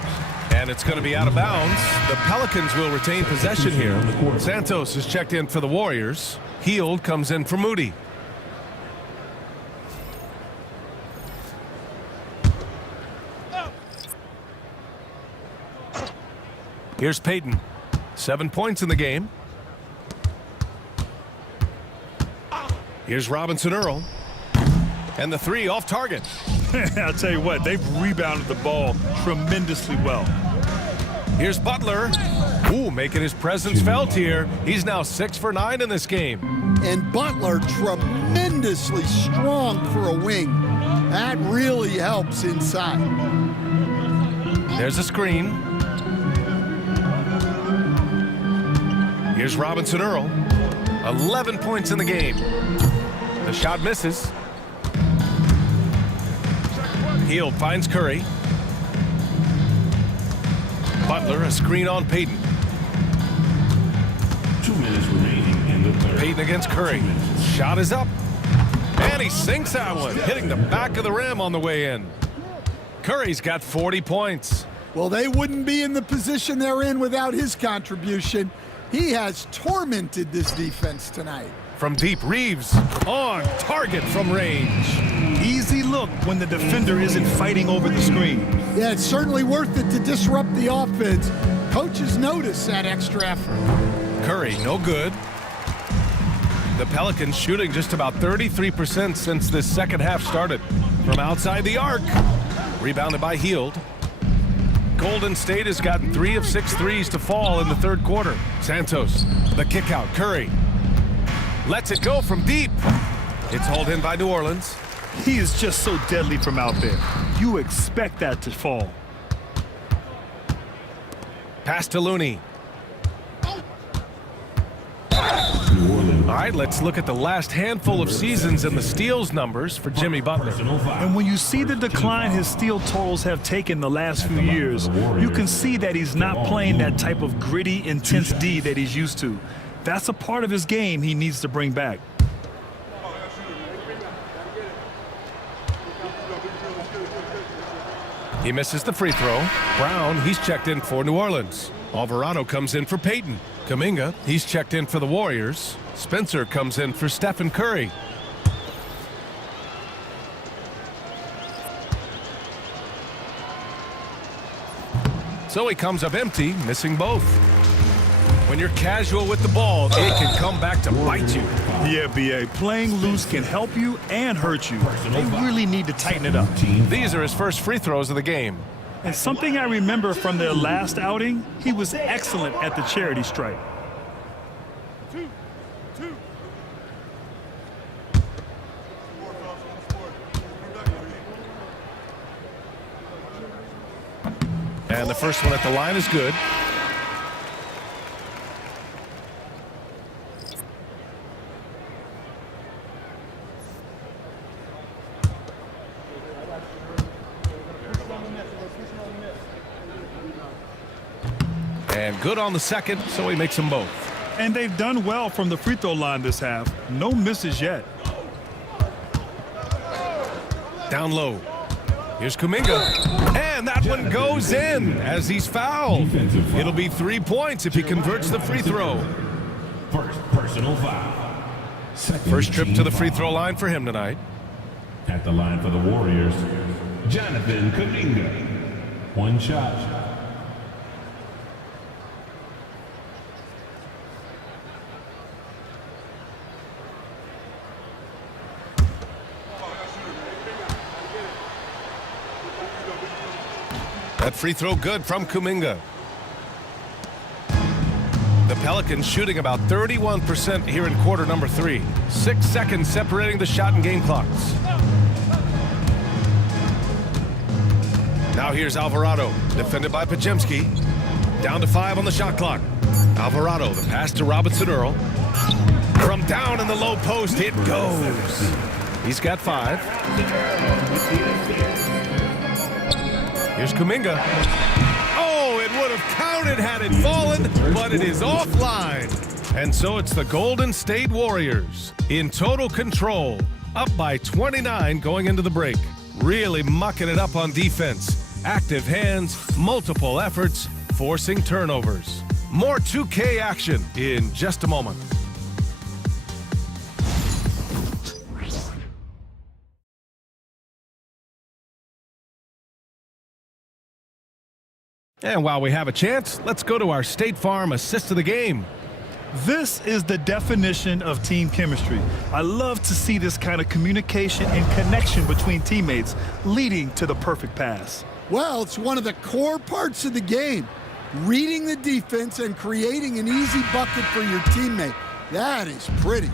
And it's going to be out of bounds. The Pelicans will retain possession here. Santos is checked in for the Warriors. Hield comes in for Moody. Here's Payton. 7 points in the game. Here's Robinson Earl. And the three off target. I'll tell you what, they've rebounded the ball tremendously well. Here's Butler. Ooh, making his presence felt here. He's now 6 for 9 in this game. And Butler tremendously strong for a wing. That really helps inside. There's a screen. Here's Robinson Earl. 11 points in the game. The shot misses. Hield finds Curry. Butler, a screen on Payton. 2 minutes remaining in the third. Payton against Curry. Shot is up. And he sinks that one, hitting the back of the rim on the way in. Curry's got 40 points. Well, they wouldn't be in the position they're in without his contribution. He has tormented this defense tonight. From deep, Reeves on target from range. Easy look when the defender isn't fighting over the screen. Yeah, it's certainly worth it to disrupt the offense. Coaches notice that extra effort. Curry, no good. The Pelicans shooting just about 33% since this second half started. From outside the arc. Rebounded by Hield. Golden State has gotten 3 of 6 threes to fall in the third quarter. Santos, the kick out. Curry lets it go from deep. It's hauled in by New Orleans. He is just so deadly from out there. You expect that to fall. Pass to Looney. All right, let's look at the last handful of seasons and the steals numbers for Jimmy Butler. And when you see the decline his steal totals have taken the last few years, you can see that he's not playing that type of gritty, intense D that he's used to. That's a part of his game he needs to bring back. He misses the free throw. Brown, he's checked in for New Orleans. Alvarado comes in for Payton. Kuminga, he's checked in for the Warriors. Spencer comes in for Stephen Curry. So he comes up empty, missing both. When you're casual with the ball, it can come back to bite you. Yeah, B.A., playing loose can help you and hurt you. They really need to tighten it up. These are his first free throws of the game. And something I remember from their last outing, he was excellent at the charity stripe. And the first one at the line is good. And good on the second, so he makes them both. And they've done well from the free throw line this half. No misses yet. Down low. Here's Kuminga. And that one goes in as he's fouled. It'll be 3 points if he converts the free throw. First personal foul. First trip to the free throw line for him tonight. At the line for the Warriors, Jonathan Kuminga. One shot. That free throw good from Kuminga. The Pelicans shooting about 31% here in quarter number 3. 6 seconds separating the shot and game clocks. Now here's Alvarado, defended by Pajemski. Down to 5 on the shot clock. Alvarado, the pass to Robinson Earl. From down in the low post, it goes. He's got 5. Here's Kuminga. Oh, it would have counted had it fallen, but it is offline. And so it's the Golden State Warriors in total control, up by 29 going into the break. Really mucking it up on defense. Active hands, multiple efforts, forcing turnovers. More 2K action in just a moment. And while we have a chance, let's go to our State Farm assist of the game. This is the definition of team chemistry. I love to see this kind of communication and connection between teammates leading to the perfect pass. Well, it's one of the core parts of the game. Reading the defense and creating an easy bucket for your teammate. That is pretty.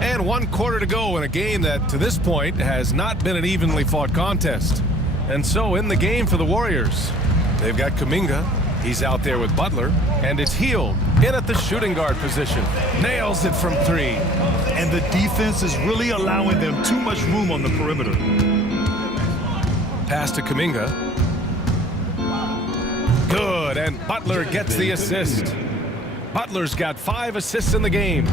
And 1 quarter to go in a game that, to this point, has not been an evenly fought contest. And so in the game for the Warriors, they've got Kuminga. He's out there with Butler, and it's Hield in at the shooting guard position. Nails it from 3. And the defense is really allowing them too much room on the perimeter. Pass to Kuminga. Good, and Butler gets the assist. Butler's got 5 assists in the game.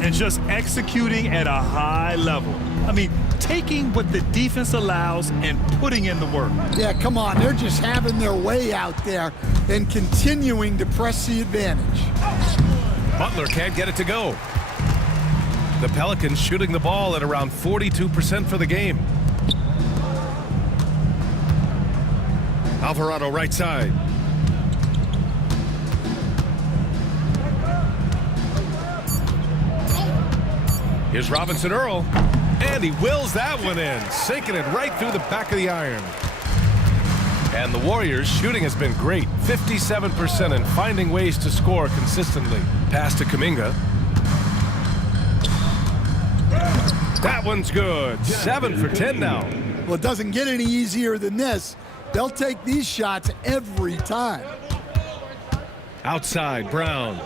And just executing at a high level. I mean, taking what the defense allows and putting in the work. Yeah, come on. They're just having their way out there and continuing to press the advantage. Butler can't get it to go. The Pelicans shooting the ball at around 42% for the game. Alvarado right side. Here's Robinson Earl, and he wills that one in, sinking it right through the back of the iron. And the Warriors' shooting has been great, 57% and finding ways to score consistently. Pass to Kuminga. That one's good. 7 for 10 now. Well, it doesn't get any easier than this. They'll take these shots every time. Outside, Brown.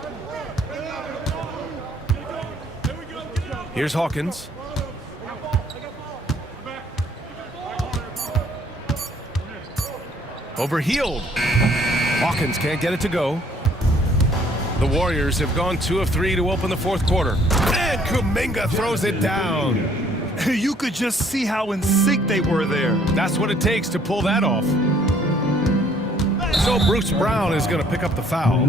Here's Hawkins. Over Hield. Hawkins can't get it to go. The Warriors have gone 2 of 3 to open the 4th quarter. And Kuminga throws it down. You could just see how in sync they were there. That's what it takes to pull that off. So Bruce Brown is going to pick up the foul.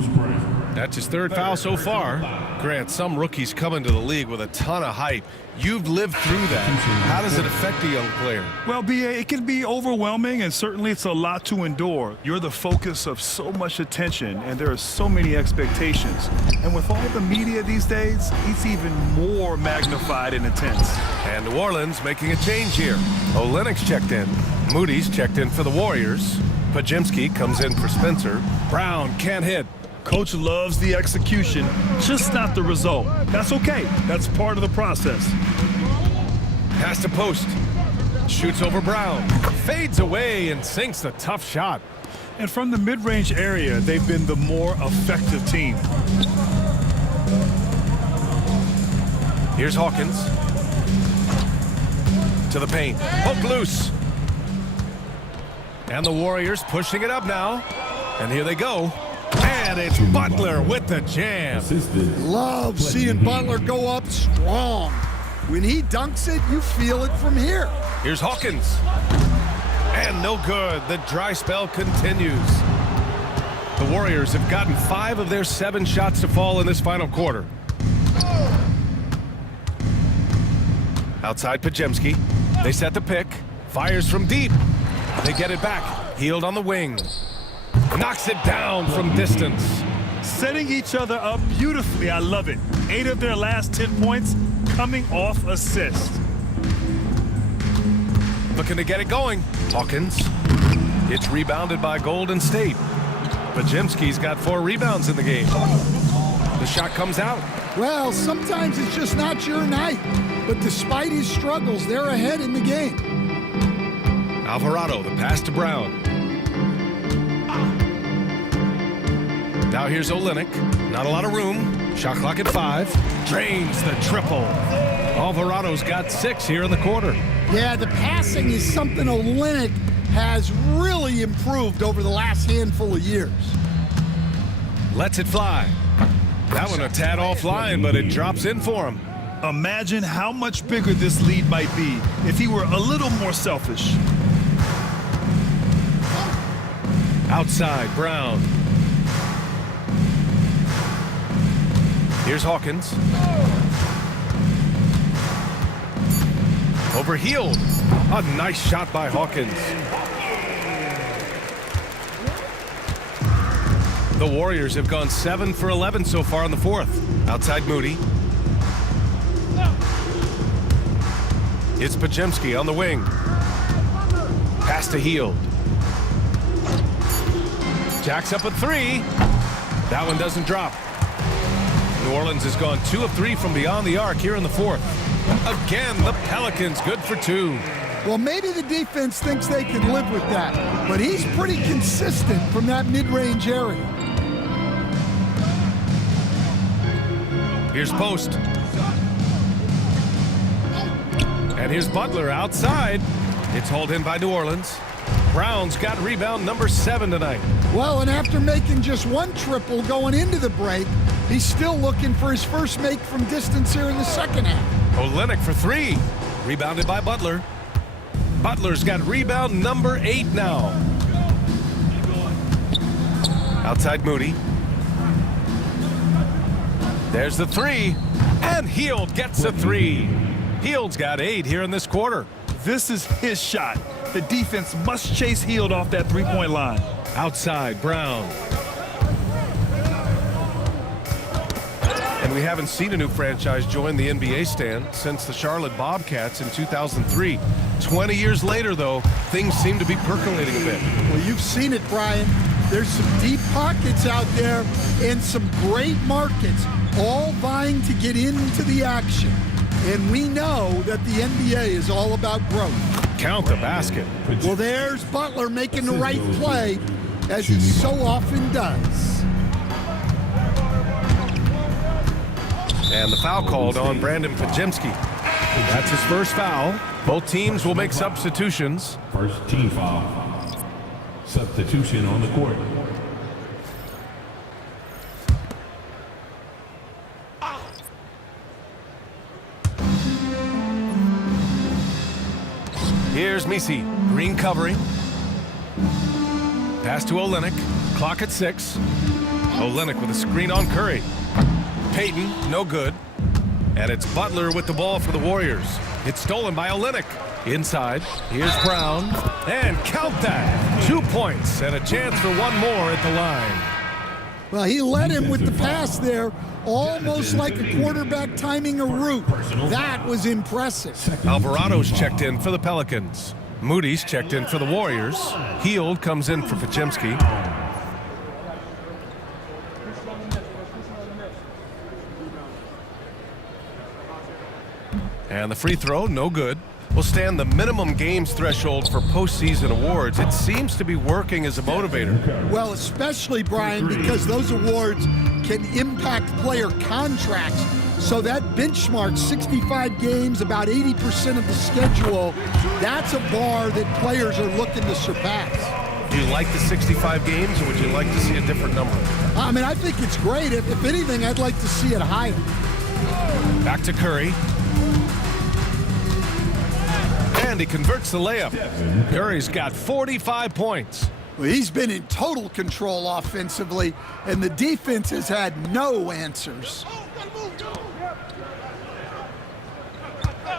That's his 3rd foul so far. Grant, some rookies come into the league with a ton of hype. You've lived through that. How does it affect a young player? Well, B.A., it can be overwhelming, and certainly it's a lot to endure. You're the focus of so much attention, and there are so many expectations. And with all the media these days, it's even more magnified and intense. And New Orleans making a change here. Olenek's checked in. Moody's checked in for the Warriors. Pajemski comes in for Spencer. Brown can't hit. Coach loves the execution, just not the result. That's okay. That's part of the process. Pass to post. Shoots over Brown. Fades away and sinks the tough shot. And from the mid-range area, they've been the more effective team. Here's Hawkins. To the paint. Poke loose. And the Warriors pushing it up now. And here they go. And it's Butler with the jam. Love seeing Butler go up strong. When he dunks it, you feel it from here. Here's Hawkins. And no good. The dry spell continues. The Warriors have gotten 5 of their 7 shots to fall in this final quarter. Outside Pajemski. They set the pick. Fires from deep. They get it back. Hield on the wing. Knocks it down from distance. Setting each other up beautifully. I love it. 8 of their last 10 points coming off assists. Looking to get it going. Hawkins. It's rebounded by Golden State. Pajemski's got 4 rebounds in the game. The shot comes out. Well, sometimes it's just not your night. But despite his struggles, they're ahead in the game. Alvarado, the pass to Brown. Now here's Olynyk. Not a lot of room. Shot clock at 5. Drains the triple. Alvarado's got 6 here in the quarter. Yeah, the passing is something Olynyk has really improved over the last handful of years. Lets it fly. That one a tad offline, but it drops in for him. Imagine how much bigger this lead might be if he were a little more selfish. Outside, Brown. Here's Hawkins. Over Hield. A nice shot by Hawkins. The Warriors have gone 7 for 11 so far in the fourth. Outside Moody. It's Pajemski on the wing. Pass to Hield. Jacks up a 3. That one doesn't drop. New Orleans has gone 2 of 3 from beyond the arc here in the fourth. Again, the Pelicans good for 2. Well, maybe the defense thinks they can live with that, but he's pretty consistent from that mid-range area. Here's Post. And here's Butler outside. It's hauled in by New Orleans. Brown's got rebound number 7 tonight. Well, and after making just 1 triple going into the break, he's still looking for his first make from distance here in the second half. Olynyk for 3. Rebounded by Butler. Butler's got rebound number 8 now. Outside Moody. There's the 3. And Hield gets a 3. Hield's got 8 here in this quarter. This is his shot. The defense must chase Hield off that 3-point line. Outside, Brown. And we haven't seen a new franchise join the NBA stand since the Charlotte Bobcats in 2003. 20 years later, though, things seem to be percolating a bit. Well, you've seen it, Brian. There's some deep pockets out there and some great markets, all vying to get into the action. And we know that the NBA is all about growth. Count the basket. Well, there's Butler making the right play, as he so often does. And the foul called on Brandon Pajemski. That's his first foul. Both teams will make substitutions. First team foul. Substitution on the court. Here's Misi. Green covering. Pass to Olynyk. Clock at 6. Olynyk with a screen on Curry. Payton, no good. And it's Butler with the ball for the Warriors. It's stolen by Olynyk. Inside, here's Brown. And count that. 2 points and a chance for 1 more at the line. Well, he led him with the pass there, almost like a quarterback timing a route. That was impressive. Alvarado's checked in for the Pelicans. Moody's checked in for the Warriors. Hield comes in for Pajemski. And the free throw, no good. Will stand the minimum games threshold for postseason awards. It seems to be working as a motivator. Well, especially, Brian, because those awards can impact player contracts. So that benchmark, 65 games, about 80% of the schedule, that's a bar that players are looking to surpass. Do you like the 65 games, or would you like to see a different number? I mean, I think it's great. If anything, I'd like to see it higher. Back to Curry. And he converts the layup. Curry's got 45 points. Well, he's been in total control offensively, and the defense has had no answers.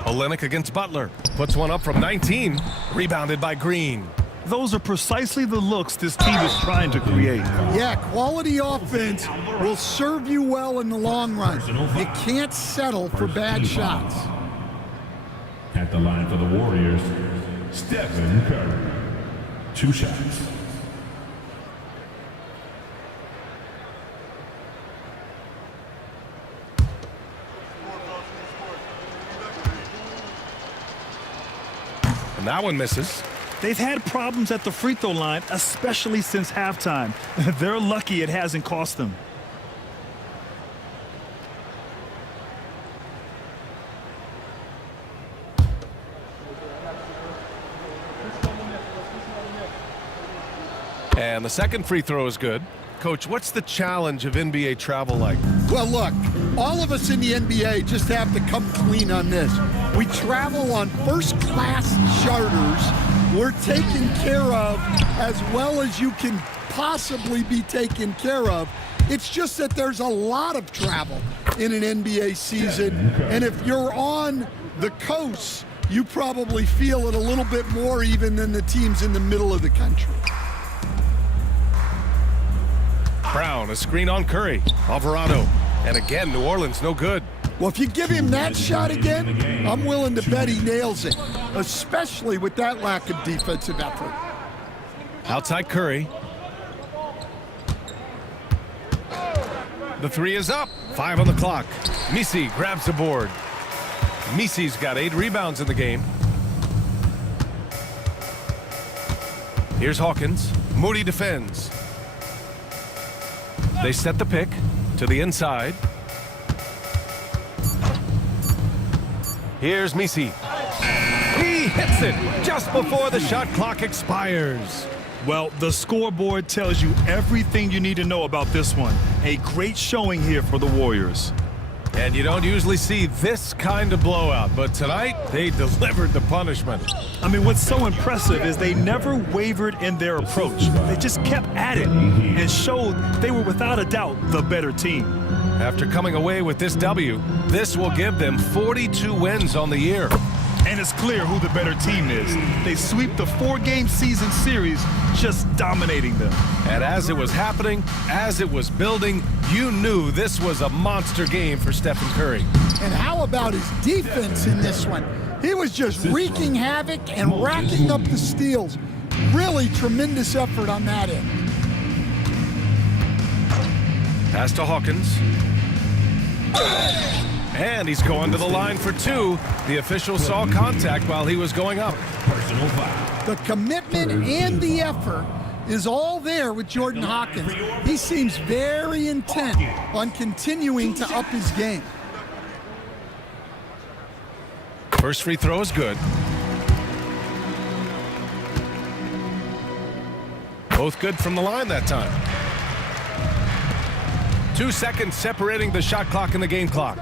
Olynyk against Butler. Puts one up from 19. Rebounded by Green. Those are precisely the looks this team is trying to create. Yeah, quality offense will serve you well in the long run. You can't settle for bad shots. At the line for the Warriors, Stephen Curry. 2 shots. And that one misses. They've had problems at the free throw line, especially since halftime. They're lucky it hasn't cost them. And the second free throw is good. Coach, what's the challenge of NBA travel like? Well, look, all of us in the NBA just have to come clean on this. We travel on first-class charters. We're taken care of as well as you can possibly be taken care of. It's just that there's a lot of travel in an NBA season, and if you're on the coast, you probably feel it a little bit more even than the teams in the middle of the country. Brown, a screen on Curry. Alvarado. And again, New Orleans no good. Well, if you give him that shot again, I'm willing to bet he nails it, especially with that lack of defensive effort. Outside Curry. The three is up. 5 on the clock. Misi grabs the board. Misi's got 8 rebounds in the game. Here's Hawkins. Moody defends. They set the pick to the inside. Here's Misi. He hits it just before the shot clock expires. Well, the scoreboard tells you everything you need to know about this one. A great showing here for the Warriors. And you don't usually see this kind of blowout, but tonight they delivered the punishment. I mean, what's so impressive is they never wavered in their approach. They just kept at it and showed they were without a doubt the better team. After coming away with this W, this will give them 42 wins on the year. And it's clear who the better team is. They sweep the 4-game season series, just dominating them. And as it was happening, as it was building, you knew this was a monster game for Stephen Curry. And how about his defense in this one? He was just wreaking havoc and racking up the steals. Really tremendous effort on that end. Pass to Hawkins. And he's going to the line for 2. The official saw contact while he was going up. Personal foul. The commitment and the effort is all there with Jordan Hawkins. He seems very intent on continuing to up his game. First free throw is good. Both good from the line that time. 2 seconds separating the shot clock and the game clock.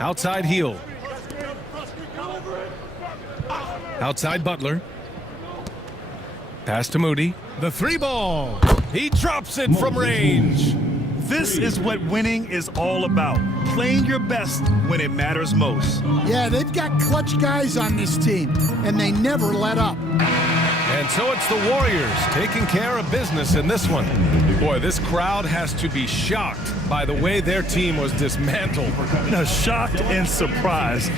Outside Heel. Outside Butler. Pass to Moody. The 3 ball. He drops it from range. This is what winning is all about. Playing your best when it matters most. Yeah, they've got clutch guys on this team, and they never let up. And so it's the Warriors taking care of business in this one. Boy, this crowd has to be shocked by the way their team was dismantled. Shocked and surprised.